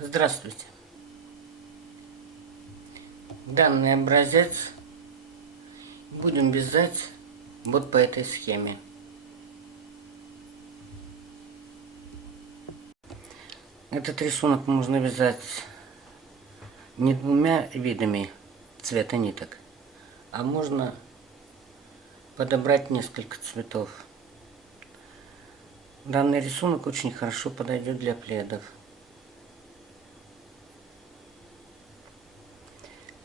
Здравствуйте! Данный образец будем вязать вот по этой схеме. Этот рисунок можно вязать не двумя видами цвета ниток, а можно подобрать несколько цветов. Данный рисунок очень хорошо подойдет для пледов.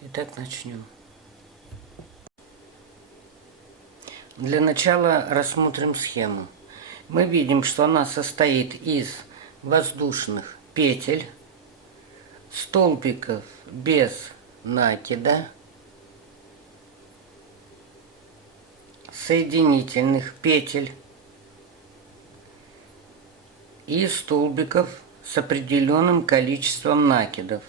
Итак, начнем. Для начала рассмотрим схему. Мы видим, что она состоит из воздушных петель, столбиков без накида, соединительных петель и столбиков с определенным количеством накидов.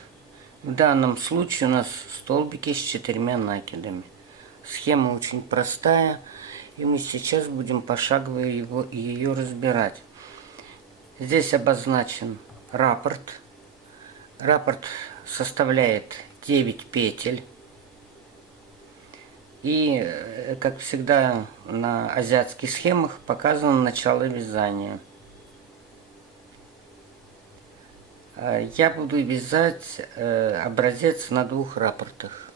В данном случае у нас столбики с 4 накидами. Схема очень простая, и мы сейчас будем пошагово ее разбирать. Здесь обозначен раппорт. Раппорт составляет 9 петель. И, как всегда на азиатских схемах, показано начало вязания. Я буду вязать образец на 2 раппортах.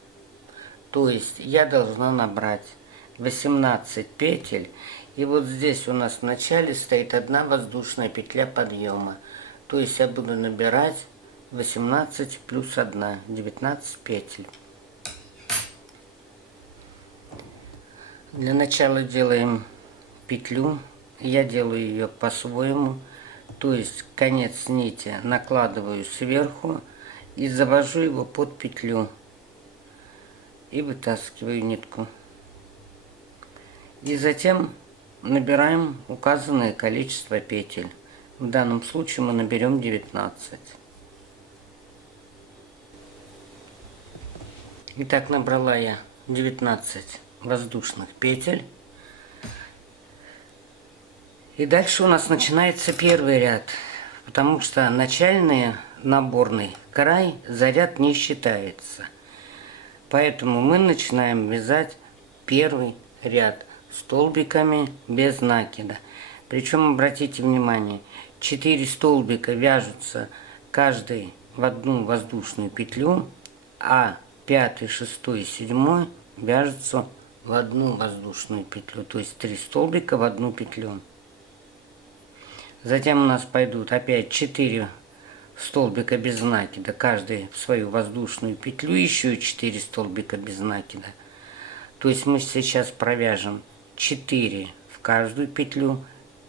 То есть я должна набрать 18 петель. И вот здесь у нас в начале стоит 1 воздушная петля подъема. То есть я буду набирать 18 плюс 1, 19 петель. Для начала делаем петлю. Я делаю ее по-своему. То есть конец нити накладываю сверху и завожу его под петлю. И вытаскиваю нитку. И затем набираем указанное количество петель. В данном случае мы наберем 19. Итак, набрала я 19 воздушных петель. И дальше у нас начинается первый ряд, потому что начальный наборный край за ряд не считается. Поэтому мы начинаем вязать первый ряд столбиками без накида. Причем, обратите внимание, 4 столбика вяжутся каждый в одну воздушную петлю, а 5, 6 и 7 вяжутся в одну воздушную петлю, то есть 3 столбика в одну петлю. Затем у нас пойдут опять 4 столбика без накида, каждый в свою воздушную петлю, еще 4 столбика без накида. То есть мы сейчас провяжем 4 в каждую петлю,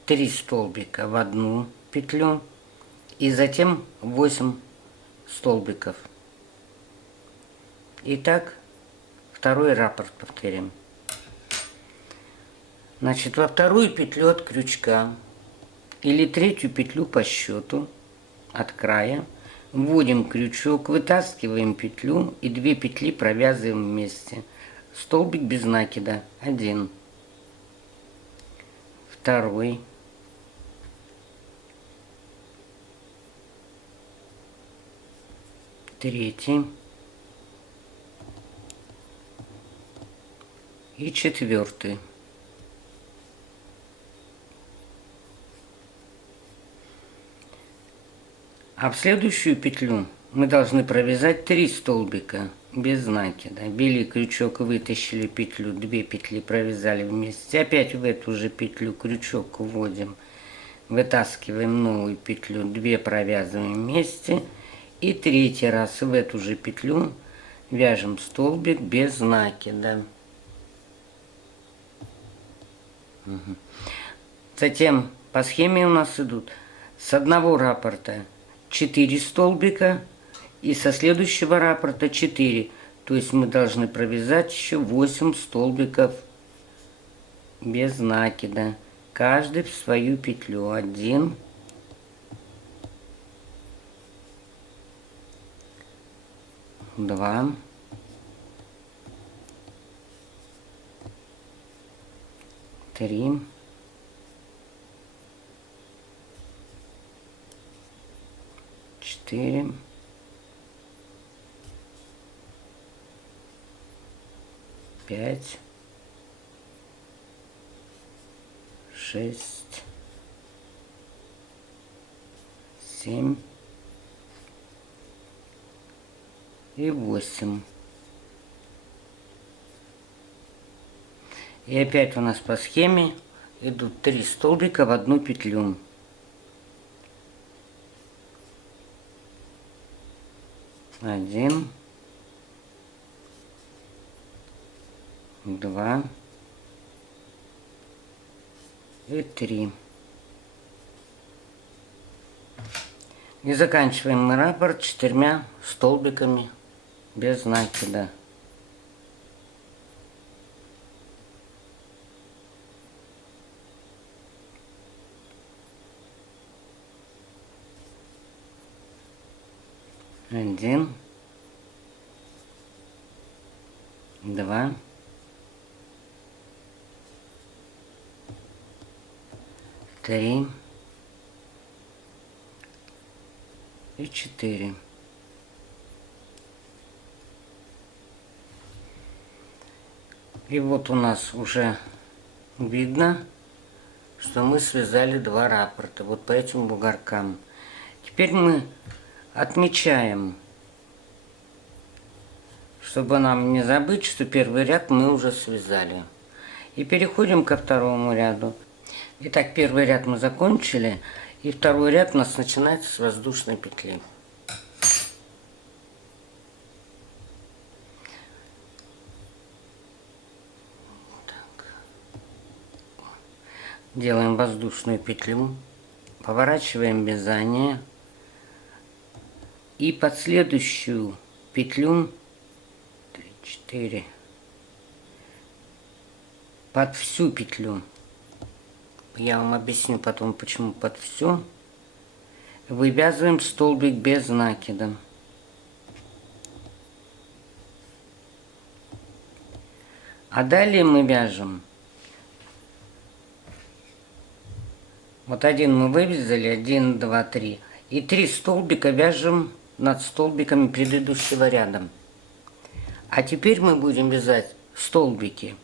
3 столбика в одну петлю и затем 8 столбиков. Итак, второй раппорт повторим. Значит, во вторую петлю от крючка или третью петлю по счету от края вводим крючок, вытаскиваем петлю и 2 петли провязываем вместе. Столбик без накида 1, второй, третий и 4. А в следующую петлю мы должны провязать 3 столбика без накида. Ввели крючок, вытащили петлю, 2 петли провязали вместе. Опять в эту же петлю крючок вводим, вытаскиваем новую петлю, 2 провязываем вместе. И третий раз в эту же петлю вяжем столбик без накида. Затем по схеме у нас идут с одного раппорта 4 столбика и со следующего раппорта 4. То есть мы должны провязать еще 8 столбиков без накида. Каждый в свою петлю. 1, 2, 3, 4 5, 6, 7 и 8. И опять у нас по схеме идут 3 столбика в одну петлю. Один, два и 3. И заканчиваем мы раппорт 4 столбиками без накида. Один, два, три и 4. И вот у нас уже видно, что мы связали 2 раппорта вот по этим бугоркам. Теперь мы отмечаем, чтобы нам не забыть, что первый ряд мы уже связали. И переходим ко второму ряду. Итак, первый ряд мы закончили, и второй ряд у нас начинается с воздушной петли. Так. Делаем воздушную петлю, поворачиваем вязание и под следующую петлю 3, 4, под всю петлю, я вам объясню потом, почему под всю, вывязываем столбик без накида. А далее мы вяжем. Вот один мы вывязали, 1, 2, 3. И 3 столбика вяжем над столбиками предыдущего ряда. А теперь мы будем вязать столбики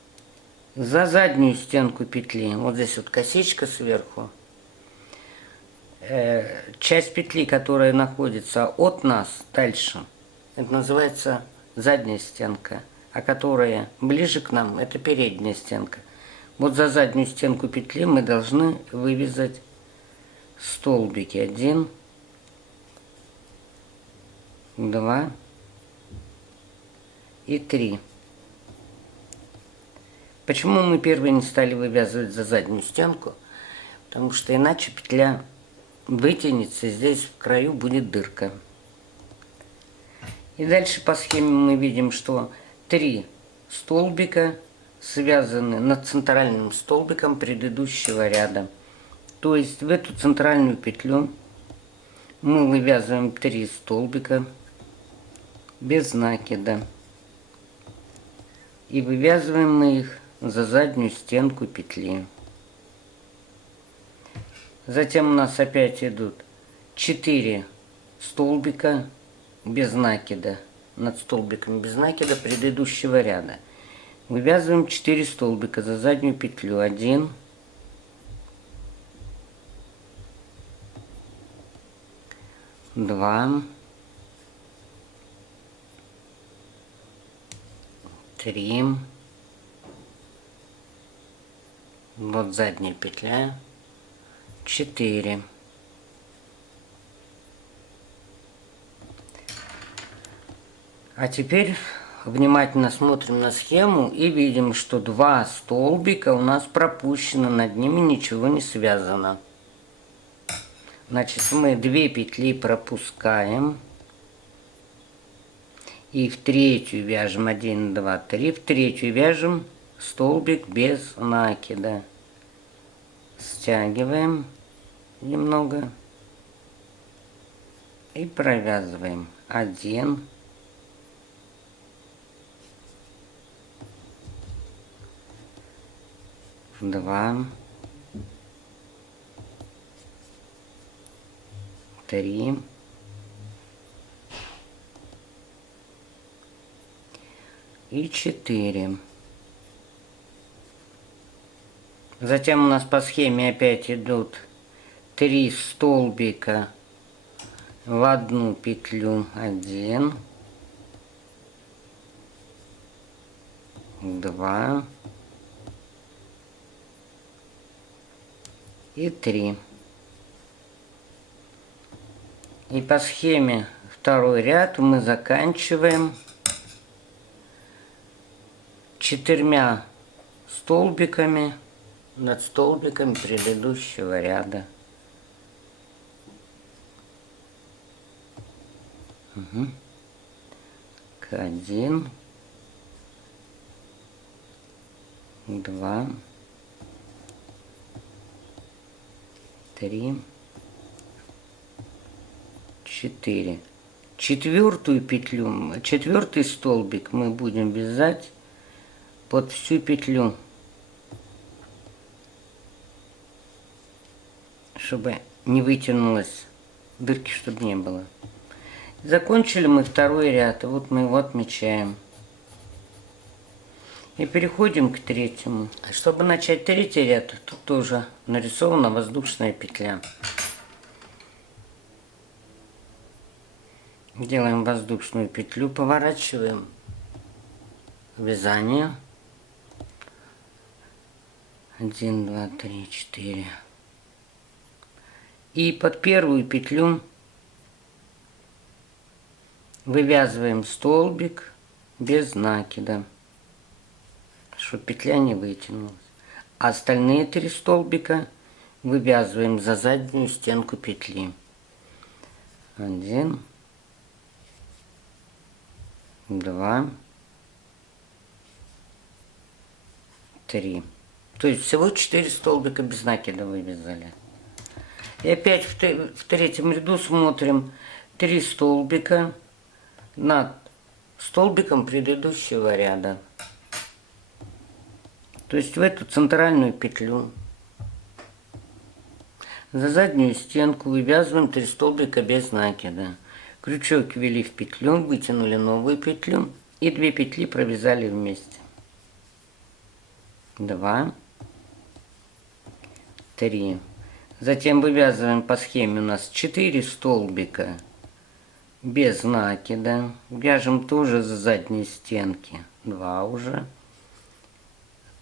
за заднюю стенку петли. Вот здесь вот косичка сверху. Часть петли, которая находится от нас дальше, это называется задняя стенка. А которая ближе к нам, это передняя стенка. Вот за заднюю стенку петли мы должны вывязать столбики. 1, 2 и 3. Почему мы первые не стали вывязывать за заднюю стенку? Потому что иначе петля вытянется, и здесь в краю будет дырка. И дальше по схеме мы видим, что 3 столбика связаны над центральным столбиком предыдущего ряда. То есть в эту центральную петлю мы вывязываем 3 столбика без накида. И вывязываем мы их за заднюю стенку петли. Затем у нас опять идут 4 столбика без накида над столбиком без накида предыдущего ряда. Вывязываем 4 столбика за заднюю петлю. 1, 2, 3, вот задняя петля, 4. А теперь внимательно смотрим на схему и видим, что 2 столбика у нас пропущено, над ними ничего не связано. Значит, мы 2 петли пропускаем. И в третью вяжем 1, 2, 3. В третью вяжем столбик без накида. Стягиваем немного и провязываем. 1, 2, 3 и 4. Затем у нас по схеме опять идут 3 столбика в одну петлю. 1, 2 и 3. И по схеме второй ряд мы заканчиваем 4 столбиками над столбиком предыдущего ряда. Угу. 1, 2, 3, 4. Четвертую петлю, четвертый столбик мы будем вязать под всю петлю, чтобы не вытянулась, дырки чтобы не было. Закончили мы второй ряд, и вот мы его отмечаем. И переходим к третьему. Чтобы начать третий ряд, тут тоже нарисована воздушная петля. Делаем воздушную петлю, поворачиваем вязание. 1, 2, 3, 4. И под первую петлю вывязываем столбик без накида, чтобы петля не вытянулась. А остальные 3 столбика вывязываем за заднюю стенку петли. 1, 2, 3. То есть всего 4 столбика без накида вывязали. И опять в третьем ряду смотрим 3 столбика над столбиком предыдущего ряда. То есть в эту центральную петлю. За заднюю стенку вывязываем 3 столбика без накида. Крючок ввели в петлю, вытянули новую петлю и 2 петли провязали вместе. 2, 3. Затем вывязываем по схеме у нас 4 столбика без накида. Вяжем тоже за задней стенки. 2 уже.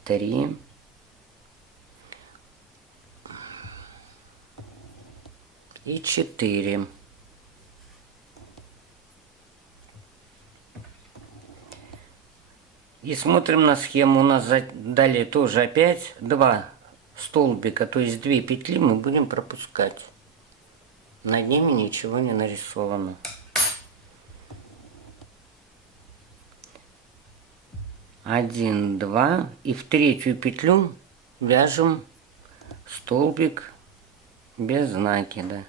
3. И 4. И смотрим на схему. У нас далее тоже опять 2 столбика, то есть 2 петли мы будем пропускать. Над ними ничего не нарисовано. Один, 2. И в третью петлю вяжем столбик без накида.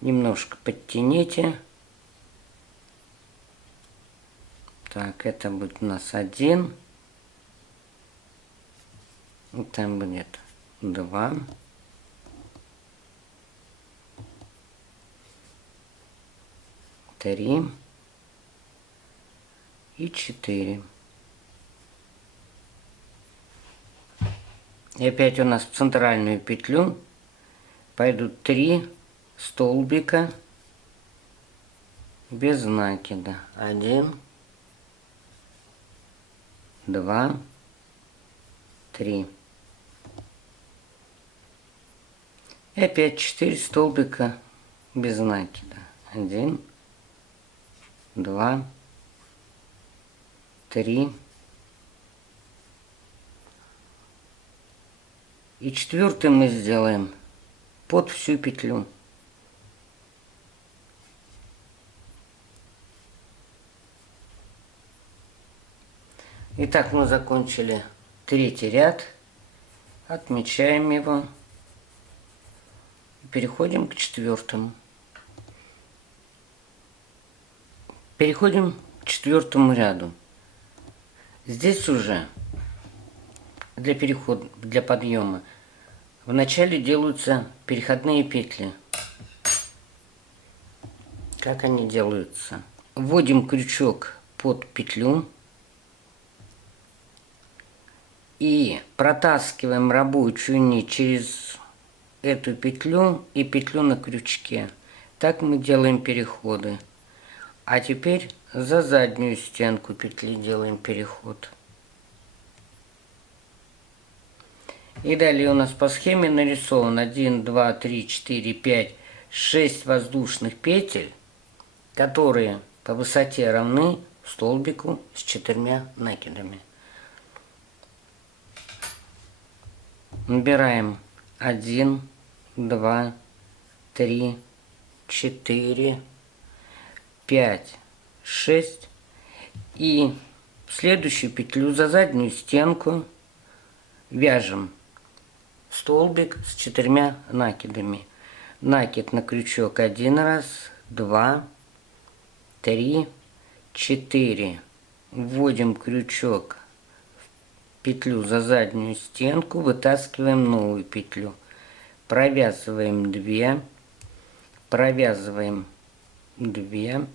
Немножко подтяните. Так, это будет у нас 1. И там будет 2. Три. И 4. И опять у нас в центральную петлю пойдут 3 столбика без накида. 1, 2, 3. И опять 4 столбика без накида. 1, 2, 3. И четвертый мы сделаем под всю петлю. Итак, мы закончили третий ряд. Отмечаем его. Переходим к четвертому. Переходим к четвертому ряду. Здесь уже для перехода, для подъема вначале делаются переходные петли. Как они делаются? Вводим крючок под петлю, И протаскиваем рабочую нить через эту петлю и петлю на крючке. Так мы делаем переходы. А теперь за заднюю стенку петли делаем переход. И далее у нас по схеме нарисован 1, 2, 3, 4, 5, 6 воздушных петель, которые по высоте равны столбику с 4 накидами. Набираем 1, 2, 3, 4, 5, 6 и в следующую петлю за заднюю стенку вяжем столбик с 4 накидами. Накид на крючок 1 раз, 2, 3, 4. Вводим крючок в петлю за заднюю стенку, вытаскиваем новую петлю. Провязываем 2, провязываем 2,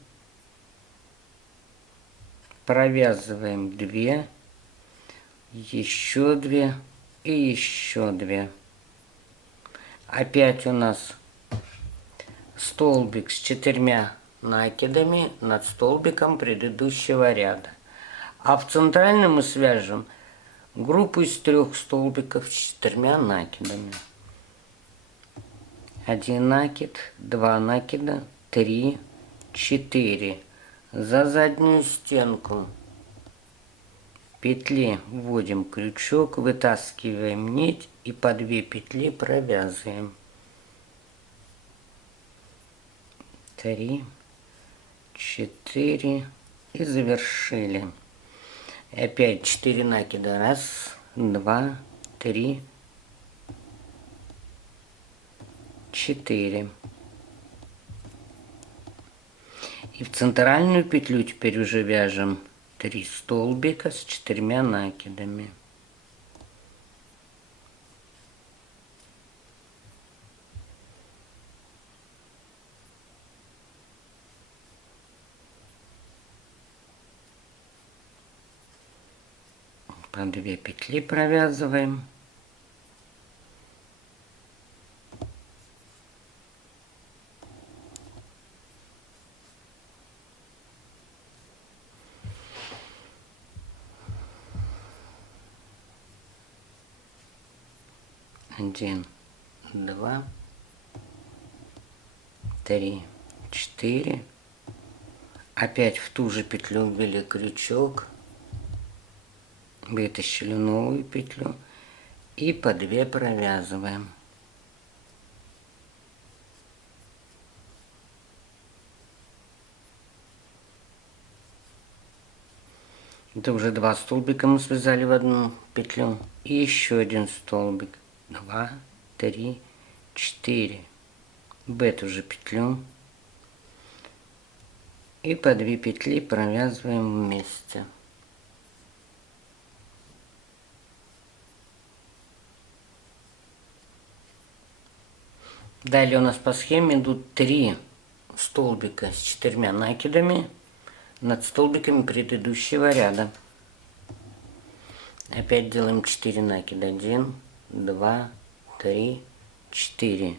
провязываем 2, еще 2 и еще 2. Опять у нас столбик с 4 накидами над столбиком предыдущего ряда. А в центральном мы свяжем группу из 3 столбиков с 4 накидами. 1 накид, 2 накида, 3, 4. За заднюю стенку петли вводим крючок, вытаскиваем нить и по 2 петли провязываем. 3, 4 и завершили. И опять 4 накида. 1, 2, 3, 4. И в центральную петлю теперь уже вяжем 3 столбика с 4 накидами. По 2 петли провязываем. Один, 2, 3, 4. Опять в ту же петлю ввели крючок, вытащили новую петлю и по 2 провязываем. Это уже 2 столбика мы связали в одну петлю. И еще 1 столбик. 2, 3, 4. В эту же петлю. И по 2 петли провязываем вместе. Далее у нас по схеме идут 3 столбика с 4 накидами над столбиками предыдущего ряда. Опять делаем 4 накида. 1, 2, 3, 4.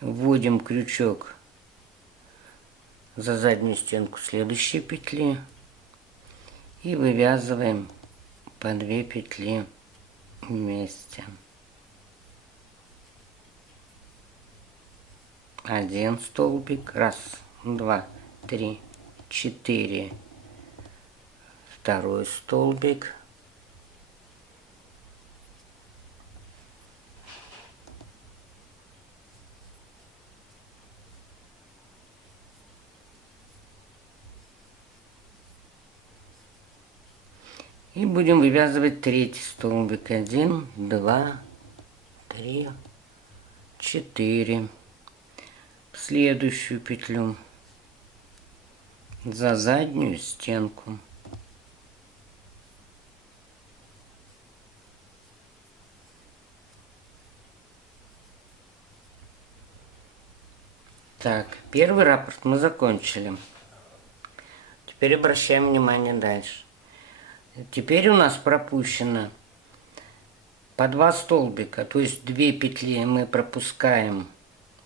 Вводим крючок за заднюю стенку следующей петли и вывязываем по 2 петли вместе. 1 столбик, 1, 2, 3, 4. Второй столбик. И будем вывязывать 3-й столбик. 1, 2, 3, 4. В следующую петлю за заднюю стенку. Так, первый раппорт мы закончили. Теперь обращаем внимание дальше. Теперь у нас пропущено по 2 столбика, то есть 2 петли мы пропускаем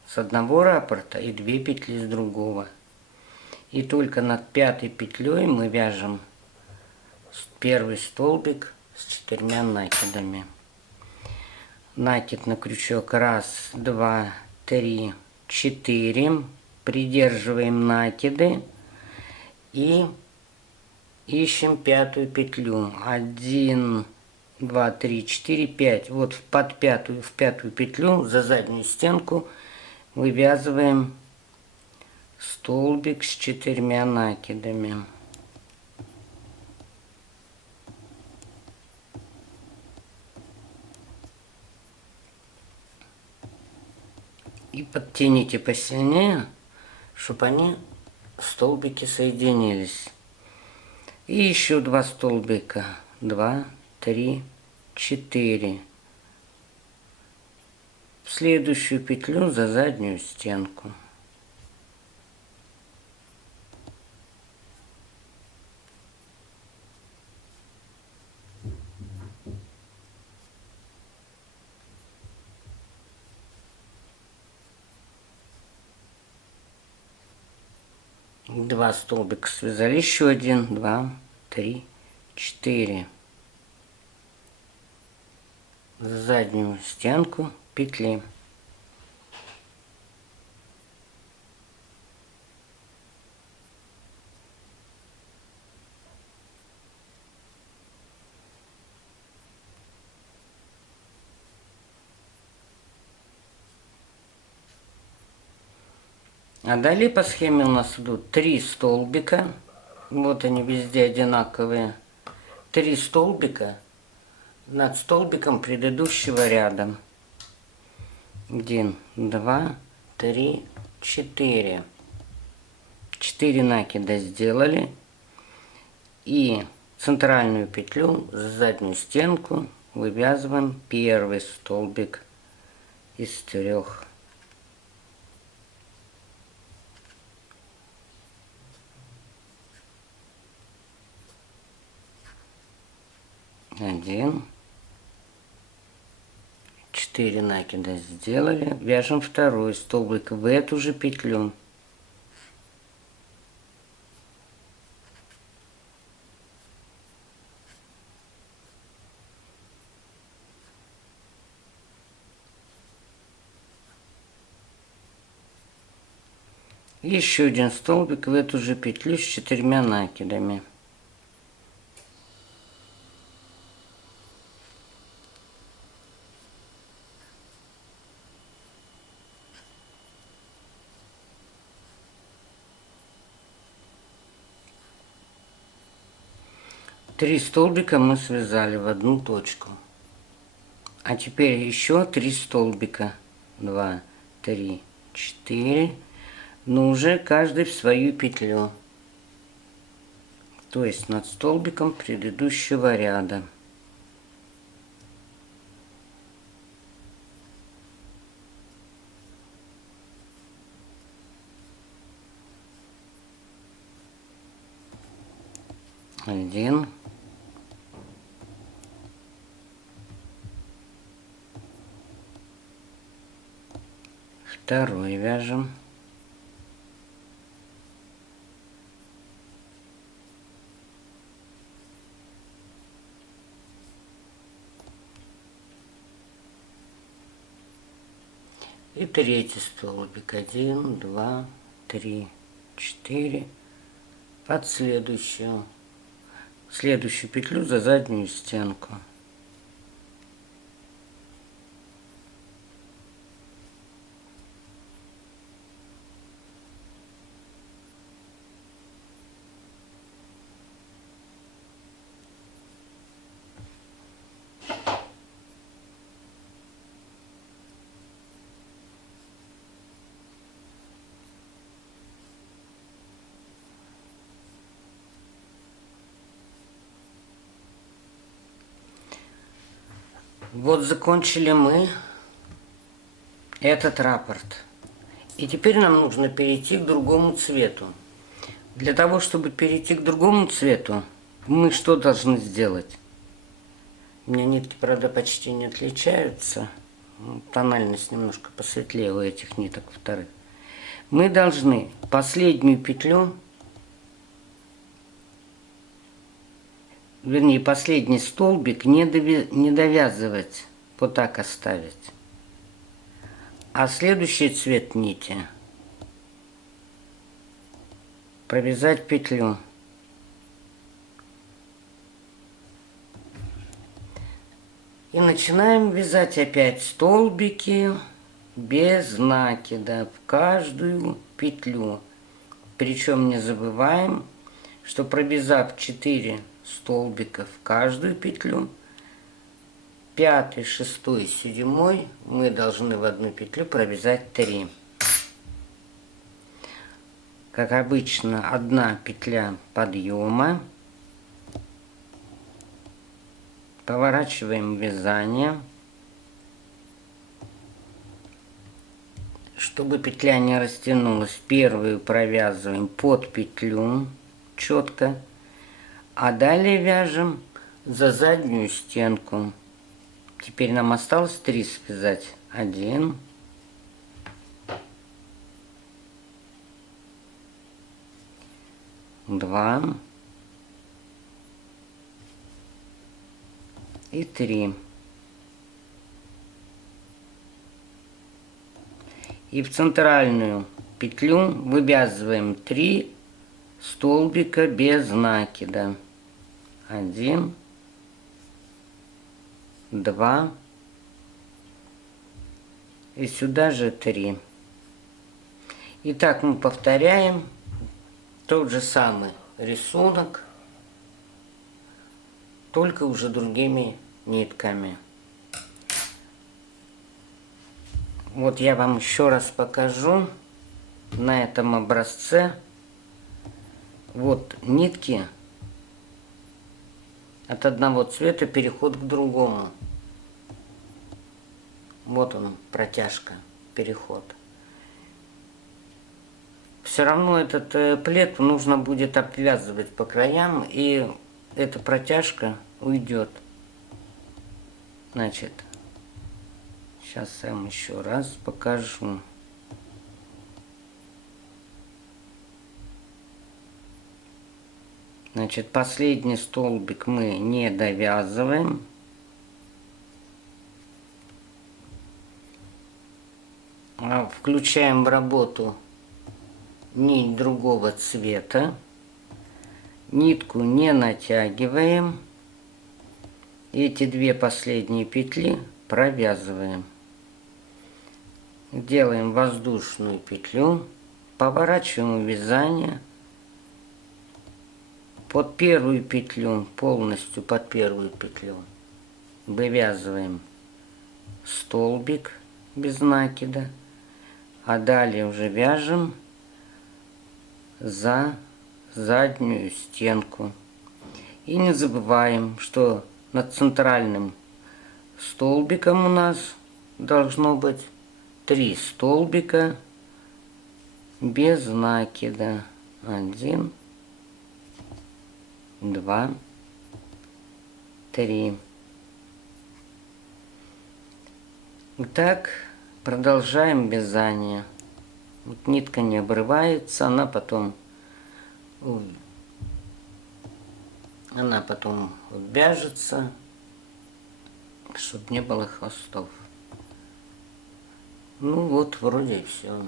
с одного раппорта и 2 петли с другого. И только над 5-й петлей мы вяжем первый столбик с 4 накидами. Накид на крючок 1, 2, 3, 4. Придерживаем накиды и ищем 5-ю петлю. 1, 2, 3, 4, 5. Вот в 5-ю петлю за заднюю стенку вывязываем столбик с 4 накидами. И подтяните посильнее, чтобы они, столбики, соединились. И еще 2 столбика. 2, 3, 4. В следующую петлю за заднюю стенку. Два столбика связали, еще 1, 2, 3, 4. За заднюю стенку петли. А далее по схеме у нас идут 3 столбика. Вот они везде одинаковые. 3 столбика над столбиком предыдущего ряда. 1, 2, 3, 4. 4 накида сделали. И центральную петлю за заднюю стенку вывязываем первый столбик из 3. Один. 4 накида сделали. Вяжем второй столбик в эту же петлю. Еще 1 столбик в эту же петлю с 4 накидами. Три столбика мы связали в одну точку. А теперь еще 3 столбика. 2, 3, 4. Но уже каждый в свою петлю. То есть над столбиком предыдущего ряда. Один. Второй вяжем. И третий столбик. 1, 2, 3, 4. Под следующую петлю за заднюю стенку. Вот закончили мы этот раппорт. И теперь нам нужно перейти к другому цвету. Для того, чтобы перейти к другому цвету, мы что должны сделать? У меня нитки, правда, почти не отличаются. Тональность немножко посветлее у этих ниток вторых. Мы должны последнюю петлю, вернее, последний столбик не довязывать, вот так оставить. А следующий цвет нити провязать петлю. И начинаем вязать опять столбики без накида в каждую петлю. Причем не забываем, что провязав 4 столбика в каждую петлю, 5, 6, 7 мы должны в одну петлю провязать 3. Как обычно, одна петля подъема. Поворачиваем вязание, чтобы петля не растянулась. Первую провязываем под петлю четко, а далее вяжем за заднюю стенку. Теперь нам осталось 3 связать. 1, 2 и 3. И в центральную петлю вывязываем 3 столбика без накида. 1, 2 и сюда же 3. И так мы повторяем тот же самый рисунок, только уже другими нитками. Вот я вам еще раз покажу на этом образце. Вот нитки от одного цвета, переход к другому. Вот он, протяжка, переход. Все равно этот плед нужно будет обвязывать по краям, и эта протяжка уйдет. Значит, сейчас я вам еще раз покажу. Значит, последний столбик мы не довязываем. А включаем в работу нить другого цвета. Нитку не натягиваем. Эти 2 последние петли провязываем. Делаем воздушную петлю. Поворачиваем вязание. Под первую петлю, полностью под первую петлю, вывязываем столбик без накида. А далее уже вяжем за заднюю стенку. И не забываем, что над центральным столбиком у нас должно быть 3 столбика без накида. 1, 2, 3. Итак, продолжаем вязание. Вот нитка не обрывается, она потом вяжется, чтобы не было хвостов. Ну вот, вроде и все.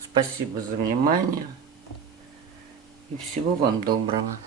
Спасибо за внимание и всего вам доброго.